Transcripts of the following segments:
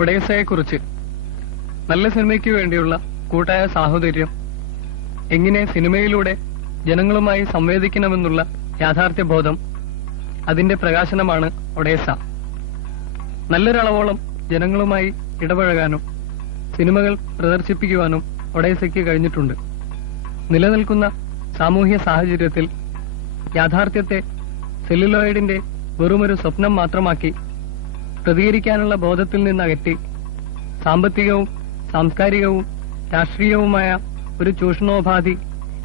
ഒഡേസയെക്കുറിച്ച്. നല്ല സിനിമയ്ക്ക് വേണ്ടിയുള്ള കൂട്ടായ സാഹോദര്യം, എങ്ങനെ സിനിമയിലൂടെ ജനങ്ങളുമായി സംവേദിക്കണമെന്നുള്ള യാഥാർത്ഥ്യബോധം, അതിന്റെ പ്രകാശനമാണ് ഒഡേസ. നല്ലൊരളവോളം ജനങ്ങളുമായി ഇടപഴകാനും സിനിമകൾ പ്രദർശിപ്പിക്കുവാനും ഒഡേസയ്ക്ക് കഴിഞ്ഞിട്ടുണ്ട്. നിലനിൽക്കുന്ന സാമൂഹ്യ സാഹചര്യത്തിൽ യാഥാർത്ഥ്യത്തെ സെല്ലുലോയിഡിന്റെ വെറുമൊരു സ്വപ്നം മാത്രമാക്കി പ്രതികരിക്കാനുള്ള ബോധത്തിൽ നിന്നകറ്റി സാമ്പത്തികവും സാംസ്കാരികവും രാഷ്ട്രീയവുമായ ഒരു ചൂഷണോപാധി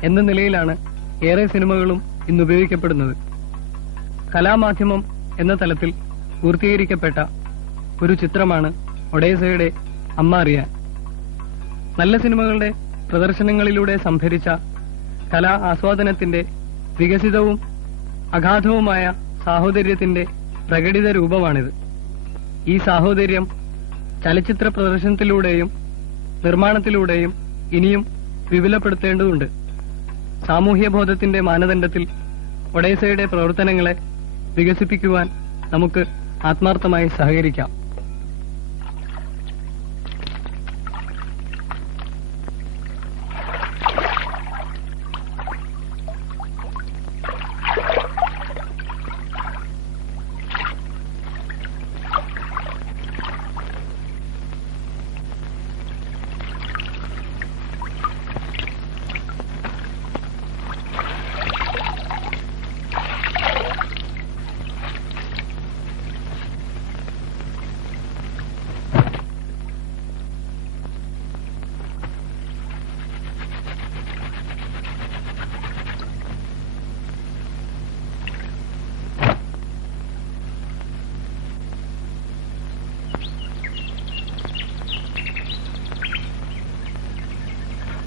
എന്ന നിലയിലാണ് ഏറെ സിനിമകളും ഇന്ന് ഉപയോഗിക്കപ്പെടുന്നത്. കലാമാധ്യമം എന്ന തലത്തിൽ പൂർത്തീകരിക്കപ്പെട്ട ഒരു ചിത്രമാണ് ഒഡേസയുടെ അമ്മ അറിയാൻ. നല്ല സിനിമകളുടെ പ്രദർശനങ്ങളിലൂടെ സംഭരിച്ച കലാ ആസ്വാദനത്തിന്റെ വികസിതവും അഗാധവുമായ സാഹോദര്യത്തിന്റെ പ്രകടിത രൂപമാണിത്. ഈ സാഹോദര്യം ചലച്ചിത്ര പ്രദർശനത്തിലൂടെയും നിർമ്മാണത്തിലൂടെയും ഇനിയും വിപുലപ്പെടുത്തേണ്ടതുണ്ട്. സാമൂഹ്യബോധത്തിന്റെ മാനദണ്ഡത്തിൽ ഒഡേസയുടെ പ്രവർത്തനങ്ങളെ വികസിപ്പിക്കുവാൻ നമുക്ക് ആത്മാർത്ഥമായി സഹകരിക്കാം.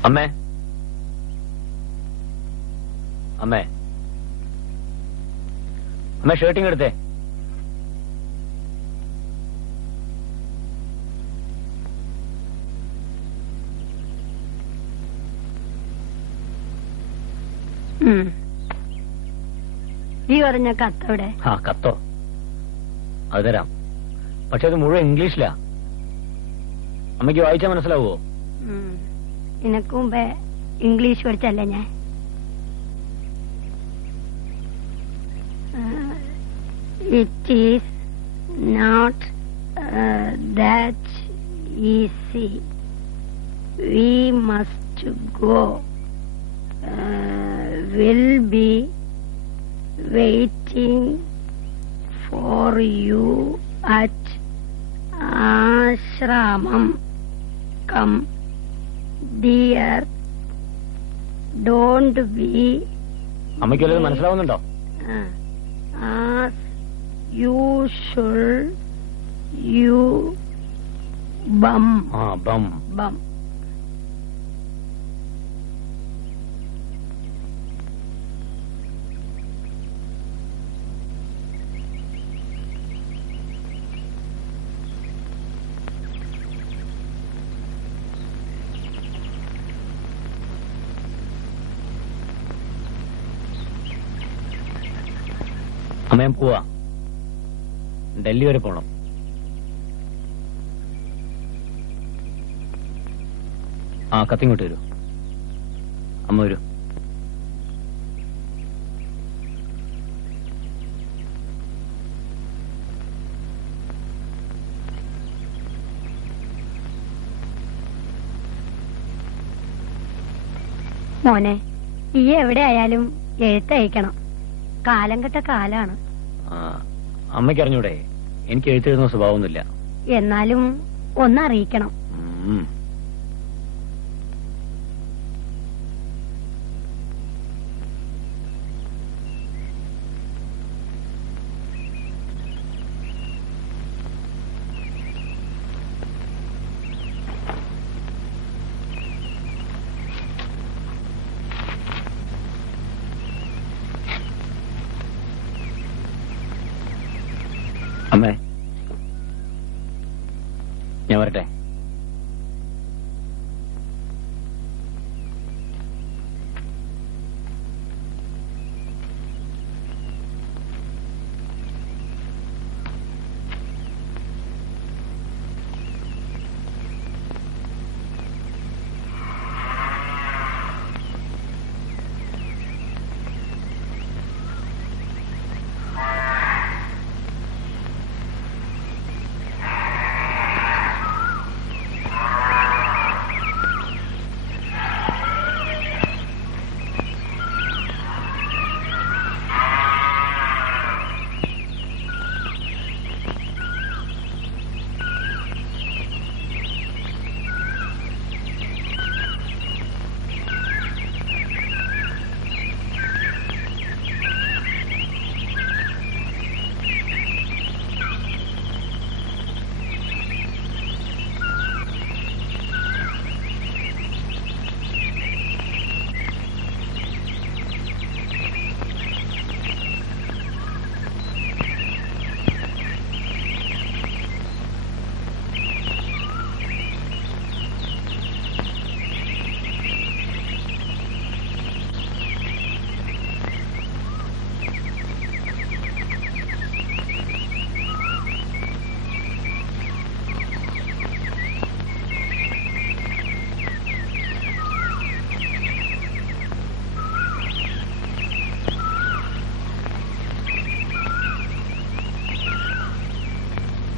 അമ്മേ, അമ്മേ, അമ്മേ, ഷർട്ടിങ് എടുത്തേ. ഈ പറഞ്ഞ കത്തോടെ? ആ, കത്തോ? അത് തരാം. പക്ഷെ അത് മുഴുവൻ ഇംഗ്ലീഷിലാ. അമ്മയ്ക്ക് വായിച്ചാൽ മനസ്സിലാവുമോ? നിനക്ക് മുമ്പേ ഇംഗ്ലീഷ് പഠിച്ചല്ലേ ഞാൻ? It is not that easy. We must go. Will be waiting for you at ashramam. Come dear, don't be. അമ്മയ്ക്കത് മനസ്സിലാവുന്നുണ്ടോ? As usual, you bum. bum. Bum. അമ്മയും പോവാ. ഡൽഹി വരെ പോണം. ആ, കത്തിങ്ങോട്ട് വരൂ. അമ്മ വരൂ. മോനെ, ഈ എവിടെ ആയാലും എഴുത്തയക്കണം. കാലം കെട്ട കാലാണ്. അമ്മയ്ക്ക് അറിഞ്ഞൂടെ, എനിക്ക് എഴുത്തെഴുതുന്ന സ്വഭാവമൊന്നുമില്ല. എന്നാലും ഒന്നറിയിക്കണം. അമ്മേ, ഞാൻ വരട്ടെ.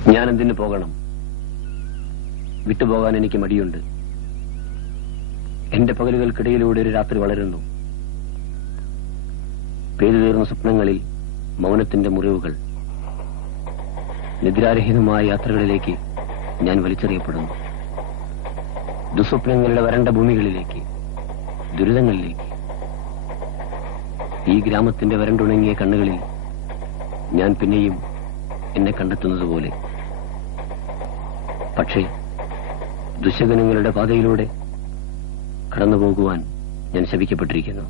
ഞാൻ എന്തിനു പോകണം? വിട്ടുപോകാൻ എനിക്ക് മടിയുണ്ട്. എന്റെ പകലുകൾക്കിടയിലൂടെ ഒരു രാത്രി വളരുന്നു. പെയ്തു തീർന്ന സ്വപ്നങ്ങളിൽ മൗനത്തിന്റെ മുറിവുകൾ. നിദ്രാരഹിതമായ യാത്രകളിലേക്ക് ഞാൻ വലിച്ചെറിയപ്പെടുന്നു. ദുസ്വപ്നങ്ങളുടെ വരണ്ട ഭൂമികളിലേക്ക്, ദുരിതങ്ങളിലേക്ക്. ഈ ഗ്രാമത്തിന്റെ വരണ്ടുണങ്ങിയ കണ്ണുകളിൽ ഞാൻ പിന്നെയും എന്നെ കണ്ടെത്തുന്നത് പോലെ. പക്ഷേ ദുശകനങ്ങളുടെ പാതയിലൂടെ കടന്നുപോകുവാൻ ഞാൻ ശപിക്കപ്പെട്ടിരിക്കുന്നു.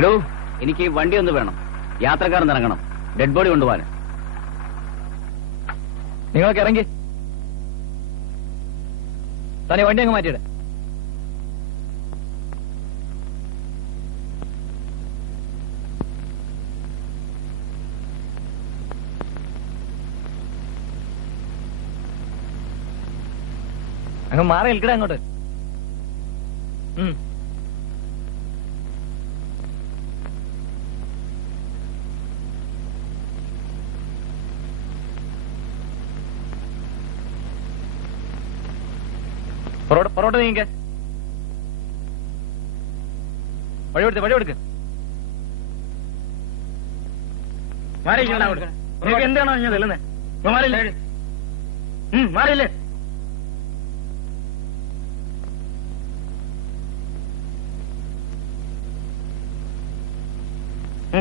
ഇടൂ, എനിക്ക് വണ്ടി ഒന്ന് വേണം. യാത്രക്കാരൻ ഇറങ്ങണം. ഡെഡ് ബോഡി കൊണ്ടുപോകാൻ. നിങ്ങൾക്ക് ഇറങ്ങി തന്നെ വണ്ടി അങ്ങ് മാറ്റിയിട. അങ്ങ് മാറി നിൽക്കട അങ്ങോട്ട്. പൊറോട്ട നീങ്ങ. വഴി കൊടുക്ക്. എന്താണോ ഞാൻ തെല്ലുന്നേ? മാറിയില്ലേ? മാറിയില്ലേ?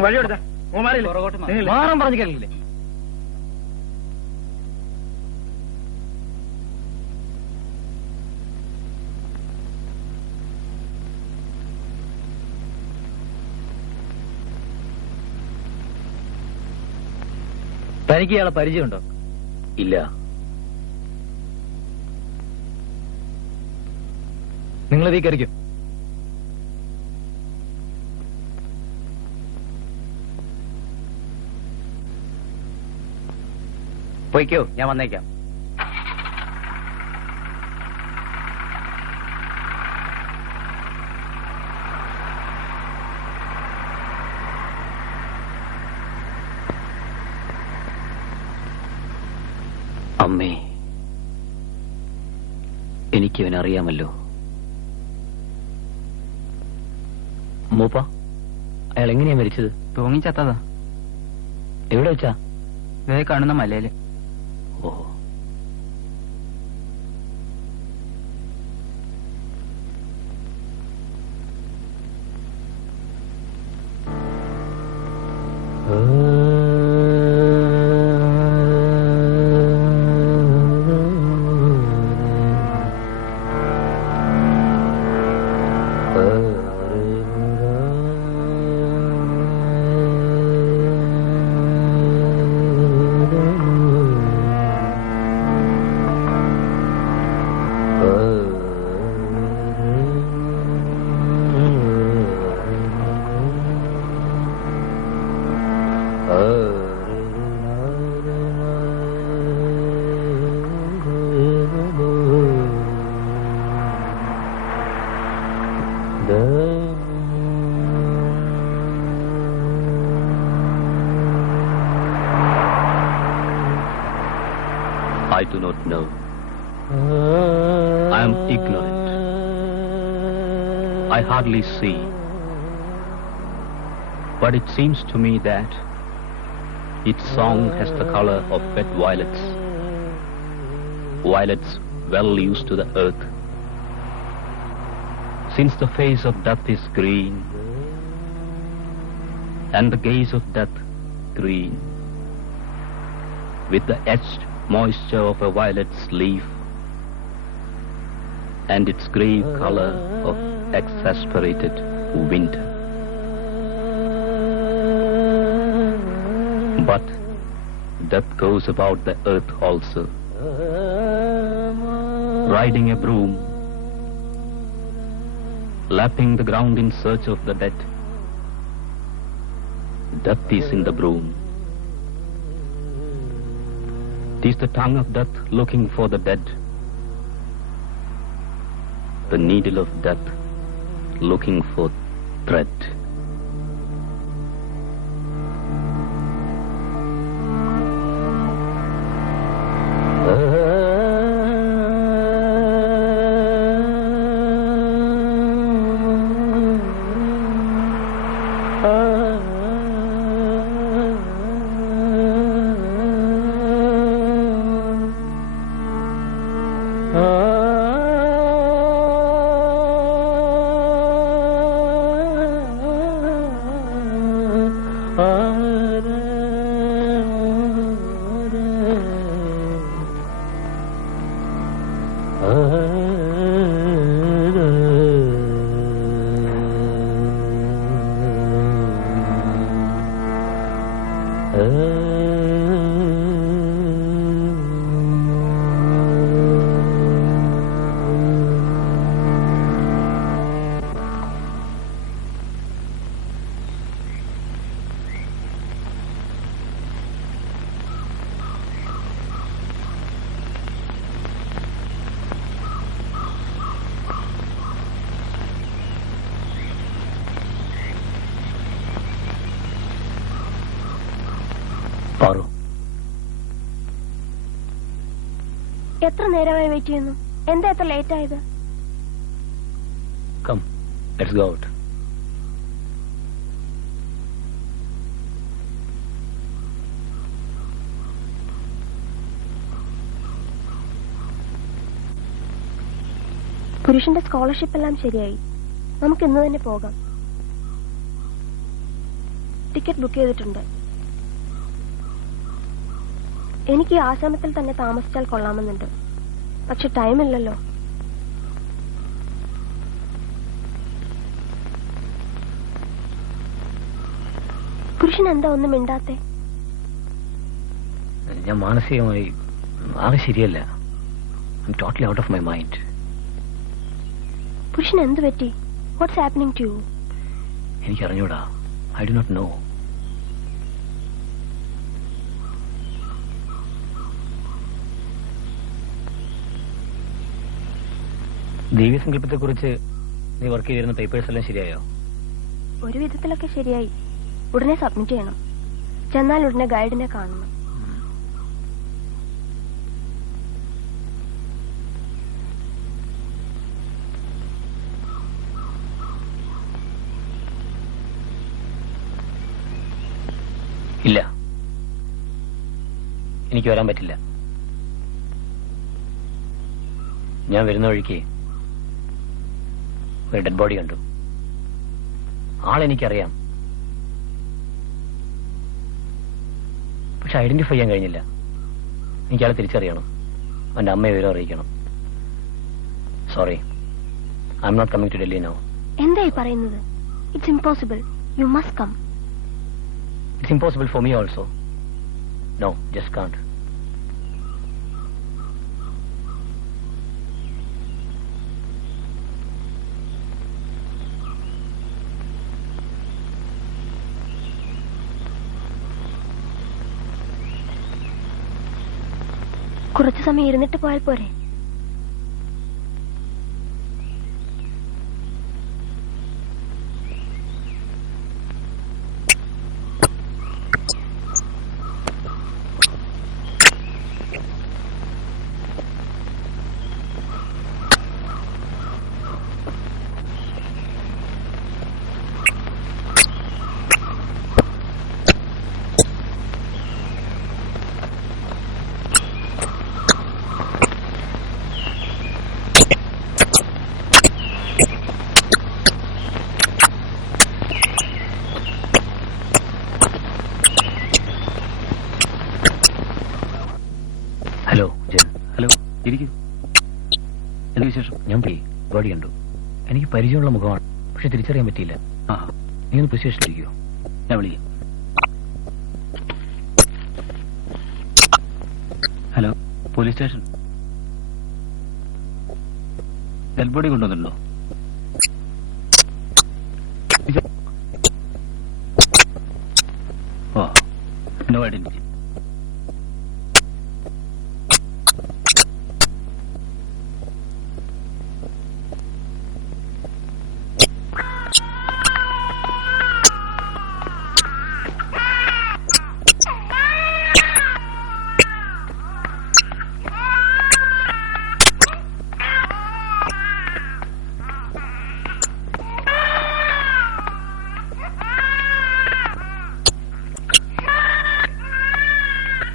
വഴി കൊടുത്ത മാറാൻ പറഞ്ഞു കേൾക്കില്ലേ? തനിക്ക് ഇയാളെ പരിചയമുണ്ടോ? ഇല്ല. നിങ്ങളിതീ കയറിക്കും. പോയിക്കോ, ഞാൻ വന്നേക്കാം. അമ്മേ, എനിക്കിവനറിയാമല്ലോ. മൂപ്പ, അയാൾ എങ്ങനെയാ മരിച്ചത്? തൂങ്ങിച്ചത്തതാ. എവിടെ വെച്ചാ? ഇതേ കാണുന്ന മലയില്. ഓ, I do not know. I am ignorant. I hardly see. But it seems to me that its song has the color of wet violets. Violets well used to the earth. Since the face of death is green, and the gaze of death green, with the etched moisture of a violet's leaf, and its grave color of exasperated winter. But death goes about the earth also, riding a broom, lapping the ground in search of the dead. Death is in the broom. It is the tongue of death looking for the dead. The needle of death looking for thread. Paru, എത്ര നേരമായി wait ചെയ്യുന്നു? എന്താ എത്ര late ആയത്? Come, let's go out. പുരുഷന്റെ scholarship എല്ലാം ശരിയായി. നമുക്ക് ഇന്ന് തന്നെ പോകാം. ടിക്കറ്റ് ബുക്ക് ചെയ്തിട്ടുണ്ട്. എനിക്ക് ഈ ആശ്രമത്തിൽ തന്നെ താമസിച്ചാൽ കൊള്ളാമെന്നുണ്ട്. പക്ഷെ ടൈമില്ലല്ലോ. പുരുഷൻ എന്താ ഒന്നും മിണ്ടാത്തെ? ഞാൻ മാനസികമായി ആകെ ശരിയല്ല. I am totally out of my mind. Purushan എന്ത് പറ്റി? What's happening to you? എനിക്കറിഞ്ഞൂടാ. I do not know. ദിവ്യസങ്കല്പത്തെ കുറിച്ച് നീ വർക്ക് ചെയ്തിരുന്ന പേപ്പേഴ്സ് എല്ലാം ശരിയായോ? ഒരു വിധത്തിലൊക്കെ ശരിയായി. ഉടനെ സബ്മിറ്റ് ചെയ്യണം. ചെന്നാൽ ഉടനെ ഗൈഡിനെ കാണണം. ഇല്ല, എനിക്ക് വരാൻ പറ്റില്ല. ഞാൻ വരുന്ന വഴിക്ക് ഒരു ഡെഡ് ബോഡി കണ്ടു. ആളെനിക്കറിയാം, പക്ഷെ ഐഡന്റിഫൈ ചെയ്യാൻ കഴിഞ്ഞില്ല. എനിക്കാളെ തിരിച്ചറിയണം. അവന്റെ അമ്മയെ വിവരം അറിയിക്കണം. Sorry, I am not coming to Delhi now. എന്തായി പറയുന്നത്? It's impossible. You must come. It's impossible for me also. No, just can't. കുറച്ചു സമയം ഇരുന്നിട്ട് പോയാൽ പോരെ? ഹലോ ജൻ. ഹലോ, ഇരിക്കൂ. എന്ത് വിശേഷം? ഞാൻ പോയി ബോഡി കണ്ടു. എനിക്ക് പരിചയമുള്ള മുഖമാണ്, പക്ഷെ തിരിച്ചറിയാൻ പറ്റിയില്ല. ആ, നീ ഒന്ന് പോലീസ് സ്റ്റേഷനിലിരിക്കുമോ? ഞാൻ വിളിക്കാം. Hello, police station. Dead body കൊണ്ടുവന്നിട്ടുണ്ടോ? Oh, no identity.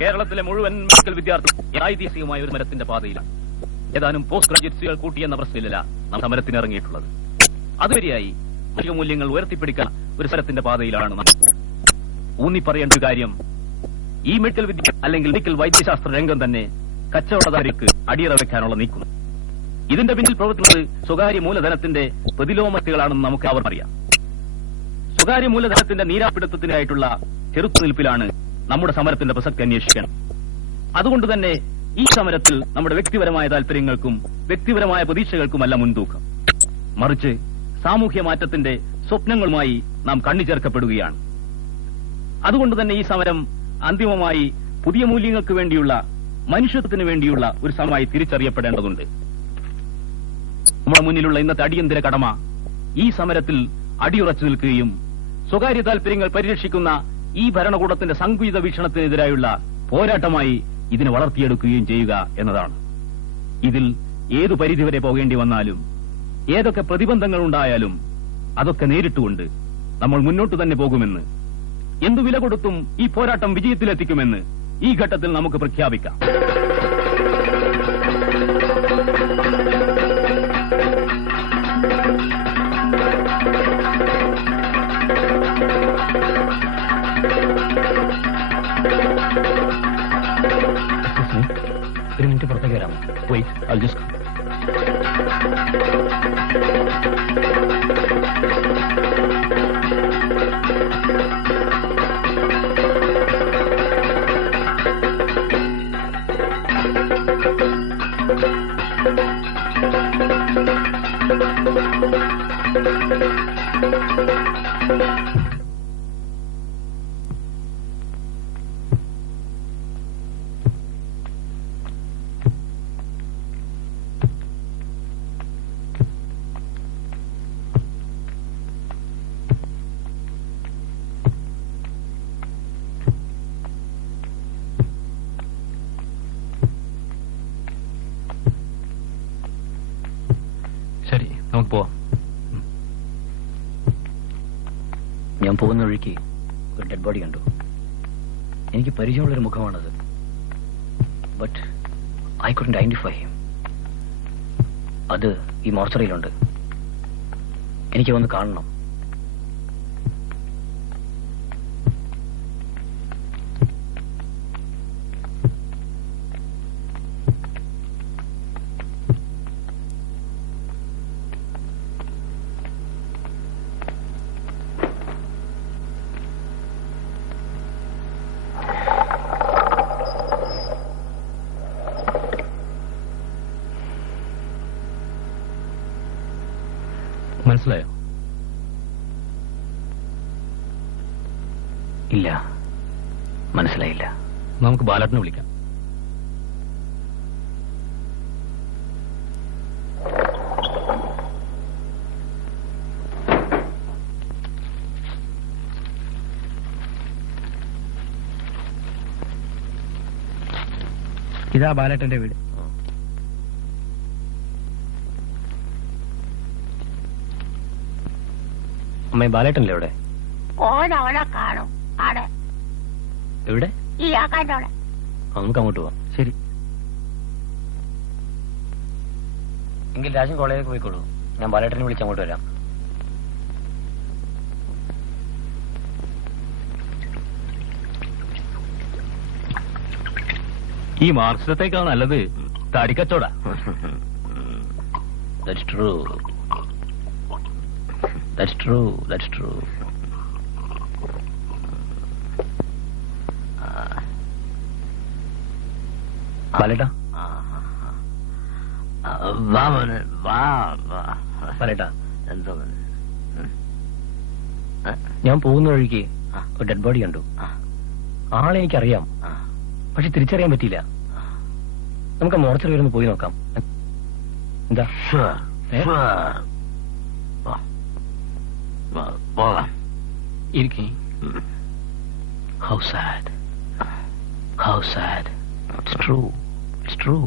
കേരളത്തിലെ മുഴുവൻ മെഡിക്കൽ വിദ്യാർത്ഥി യാഥാസ്ഥികമായ ഒരു സമരത്തിന്റെ പാതയിലാണ്. ഏതാനും പോസ്റ്റ് ഗ്രാജുവേറ്റ്സുകൾ കൂട്ടിയെന്ന പ്രശ്നമില്ല നാം സമരത്തിന് ഇറങ്ങിയിട്ടുള്ളത്. അതുവരെയായി മൗലിക മൂല്യങ്ങൾ ഉയർത്തിപ്പിടിക്കാൻ ഒരു സമരത്തിന്റെ പാതയിലാണ് നാം. ഊന്നിപ്പറയേണ്ട ഒരു കാര്യം, ഈ മെഡിക്കൽ വിദ്യ അല്ലെങ്കിൽ മെഡിക്കൽ വൈദ്യശാസ്ത്ര രംഗം തന്നെ കച്ചവടക്കാർക്ക് അടിയറ വെക്കാനുള്ള നീക്കുന്നു. ഇതിന്റെ പിന്നിൽ പ്രവർത്തിക്കുന്നത് സ്വകാര്യ മൂലധനത്തിന്റെ പ്രതിലോമത്തികളാണെന്ന് നമുക്ക് അവർ അറിയാം. സ്വകാര്യ മൂലധനത്തിന്റെ നീരാപ്പിടുത്തത്തിനായിട്ടുള്ള ചെറുത്തുനിൽപ്പിലാണ് നമ്മുടെ സമരത്തിന്റെ പ്രസക്തി അന്വേഷിക്കണം. അതുകൊണ്ട് തന്നെ ഈ സമരത്തിൽ നമ്മുടെ വ്യക്തിപരമായ താല്പര്യങ്ങൾക്കും വ്യക്തിപരമായ പ്രതീക്ഷകൾക്കുമല്ല മുൻതൂക്കം. മറിച്ച് സാമൂഹ്യ മാറ്റത്തിന്റെ സ്വപ്നങ്ങളുമായി നാം കണ്ണിച്ചേർക്കപ്പെടുകയാണ്. അതുകൊണ്ട് തന്നെ ഈ സമരം അന്തിമമായി പുതിയ മൂല്യങ്ങൾക്ക് വേണ്ടിയുള്ള, മനുഷ്യത്വത്തിന് വേണ്ടിയുള്ള ഒരു സമരമായി തിരിച്ചറിയപ്പെടേണ്ടതുണ്ട്. നമ്മുടെ മുന്നിലുള്ള ഇന്നത്തെ അടിയന്തര കടമ ഈ സമരത്തിൽ അടിയുറച്ചു നിൽക്കുകയും സ്വകാര്യ താല്പര്യങ്ങൾ പരിരക്ഷിക്കുന്ന ഈ ഭരണകൂടത്തിന്റെ സങ്കുചിത വീക്ഷണത്തിനെതിരായുള്ള പോരാട്ടമായി ഇതിനെ വളർത്തിയെടുക്കുകയും ചെയ്യുക എന്നതാണ്. ഇതിൽ ഏതു പരിധിവരെ പോകേണ്ടി വന്നാലും, ഏതൊക്കെ പ്രതിബന്ധങ്ങൾ ഉണ്ടായാലും അതൊക്കെ നേരിട്ടുകൊണ്ട് നമ്മൾ മുന്നോട്ട് തന്നെ പോകുമെന്ന്, എന്തു വില കൊടുത്തും ഈ പോരാട്ടം വിജയത്തിലെത്തിക്കുമെന്ന് ഈ ഘട്ടത്തിൽ നമുക്ക് പ്രഖ്യാപിക്കാം. ഒരു മിനിറ്റ് പുറത്തേക്ക് വരാമോ? Wait, I'll just come. ശരി, നമുക്ക് പോവാം. ഞാൻ പോകുന്ന വഴിക്ക് ഒരു ഡെഡ് ബോഡി കണ്ടു. എനിക്ക് പരിചയമുള്ളൊരു മുഖമാണത്. But I couldn't identify him. അത് ഈ മോർച്ചറിയിലുണ്ട്. എനിക്ക് വന്ന് കാണണം. മനസ്സിലായോ? ഇല്ല, മനസ്സിലായില്ല. നമുക്ക് ബാലേട്ടനെ വിളിക്കാം. ഇതാ ബാലേട്ടന്റെ വീട്. അമ്മ, ബാലേട്ടനല്ലേ ഇവിടെ? ഓനവളെ കാണും. ആടെ എവിടെ? ഈ ആക്കാൻ്റെ. നമുക്ക് അങ്ങോട്ട് പോവാം. ശരി. എങ്കിൽ രാജൻ കോളേജിലേക്ക് പോയിക്കോളൂ. ഞാൻ ബാലേട്ടനെ വിളിച്ച് അങ്ങോട്ട് വരാം. ഈ മാർക്സിസത്തേക്കാൾ നല്ലത് തടിക്കച്ചോടാ. That's true. That's true. That's true. ബാലേട്ടാ, വാ മോനെ, വാ വാ. ബാലേട്ടാ, എന്താ മോനെ? ഞാൻ പോകുന്ന വഴിക്ക് ഒരു ഡെഡ് ബോഡി കണ്ടു. ആളെ എനിക്കറിയാം, പക്ഷെ തിരിച്ചറിയാൻ പറ്റിയില്ല. നമുക്ക് മോർച്ചറി വരുന്ന പോയി നോക്കാം. എന്താ? പോകാം. ഇരിക്കേ. How sad. How sad. It's true. It's true.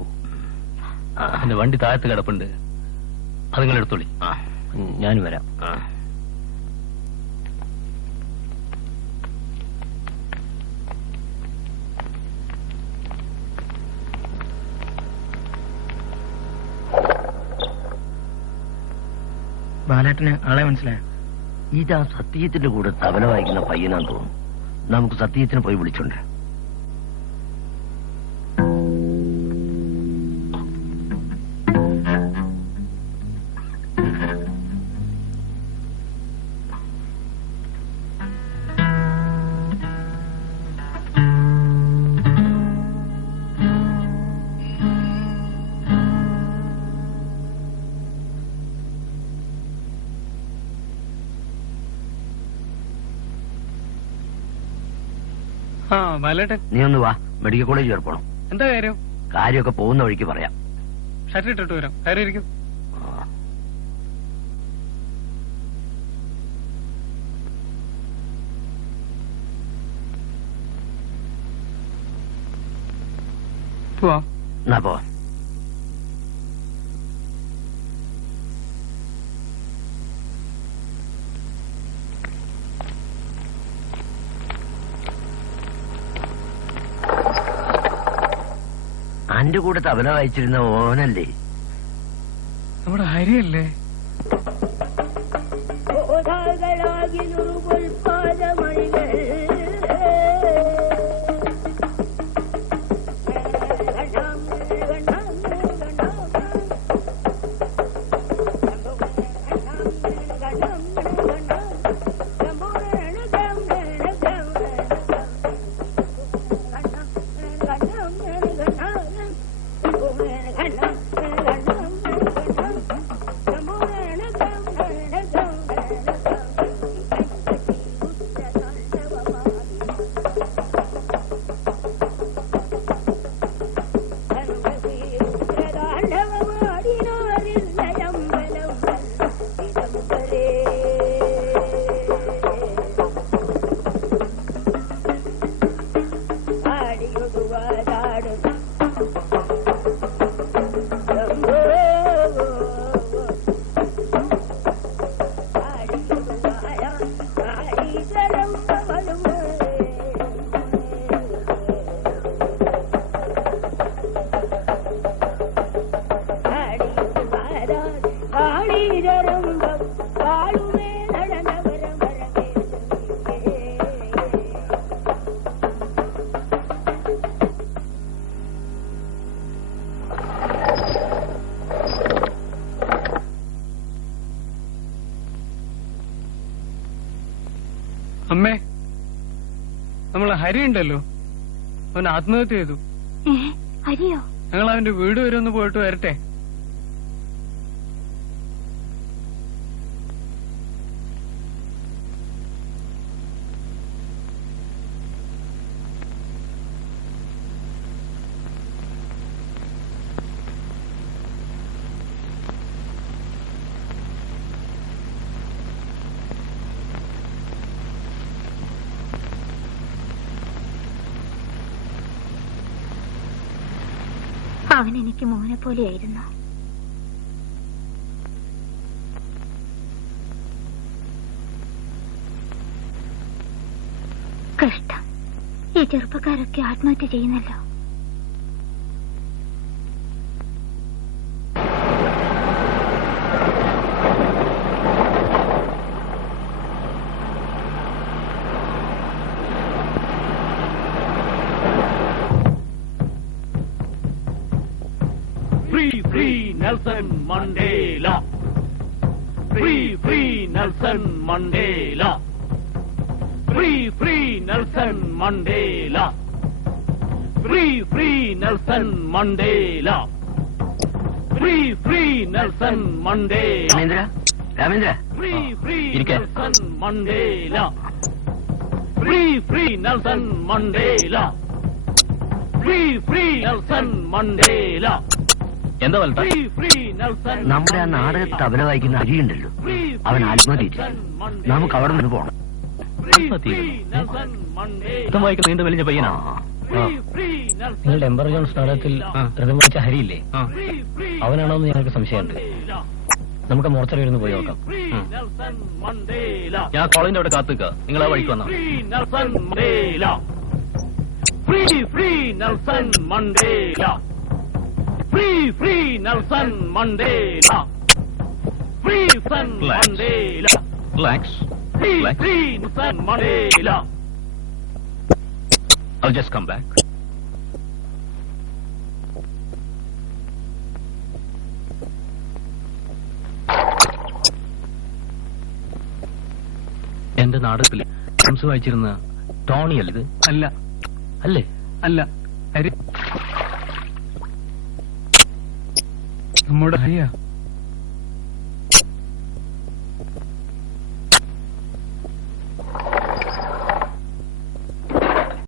എന്റെ വണ്ടി താഴത്ത് കിടപ്പുണ്ട്, അത് നിങ്ങൾ എടുത്തോളി. ഞാനും വരാം. ബാലേട്ടന് ആളെ മനസ്സിലായോ? ഇതാ സത്യത്തിന്റെ കൂടെ തബല വായിക്കുന്ന പയ്യനാന്ന് തോന്നുന്നു. നമുക്ക് സത്യത്തിന് പോയി വിളിച്ചോണ്ട്. ആ ബാലേട്ടൻ, നീ ഒന്ന് വാ, മെഡിക്കൽ കോളേജ് ചേർക്കണം. എന്താ കാര്യം? കാര്യമൊക്കെ പോകുന്ന വഴിക്ക് പറയാം. ഷർട്ട് ഇട്ടിട്ട് വരാം. കാര്യം ഇരിക്കും. പോവാം. എന്നാ പോവാം. അന്റെ കൂടെ തബല വായിച്ചിരുന്ന ഓനല്ലേ? നമ്മുടെ ഹരിയല്ലേ? അമ്മേ, നമ്മളെ ഹരി ഉണ്ടല്ലോ, അവൻ ആത്മഹത്യ ചെയ്തു. ഹരിയോ? ഞങ്ങൾ അവന്റെ വീട് വരെ ഒന്ന് പോയിട്ട് വരട്ടെ? അവൻ എനിക്ക് മോനെ പോലെയായിരുന്നു. കഷ്ടം, ഈ ചെറുപ്പക്കാരൊക്കെ ആത്മഹത്യ ചെയ്യുന്നല്ലോ. Free, free Nelson Mandela. Free, free Nelson Mandela. Free, free Nelson Mandela. Free, free Nelson Mandela. Free, free Nelson Mandela. Ramendra Ramendra Free, free ഇരിക്കെ. Nelson Mandela. Free, free Nelson Mandela. Free, free Nelson Mandela. എന്താ വലട്ട? Free, free Nelson നമ്മുടെ ആ നാടകത്തിൽ തബല വായിക്കുന്ന അരിയുണ്ടല്ലോ, അവൻ ആത്മഹത്യ ചെയ്തു. നമുക്ക് അവിടെ നിന്ന് പോണം. ഇഷ്ടം വായിക്കുന്ന നീണ്ടു വലിഞ്ഞ പയ്യനാണ്. നിങ്ങളുടെ എംബർ ജോൺസ് നാടകത്തിൽ രഥം വായിച്ച ഹരിയില്ലേ, അവനാണോ എന്ന് ഞങ്ങൾക്ക് സംശയമുണ്ട്. നമുക്ക് മോർച്ചറി ഇരുന്ന് പോയി നോക്കാം. ഞാൻ കോളേജിന്റെ അവിടെ കാത്തുക, നിങ്ങൾ ആ വഴിക്ക് വന്നാ. Free, free Nelson Mandela. Free, free Nelson Mandela. Free Nelson Mandela. Relax. Free, Relax. free Nelson Mandela. I'll just come back. എന്റെ നാടകത്തിൽ ഹംസ വായിച്ചിരുന്ന ടോണി അല്ല ഇത്? അല്ല അല്ലേ? അല്ല ഹരി നമ്മുടെ ഹരിയാ.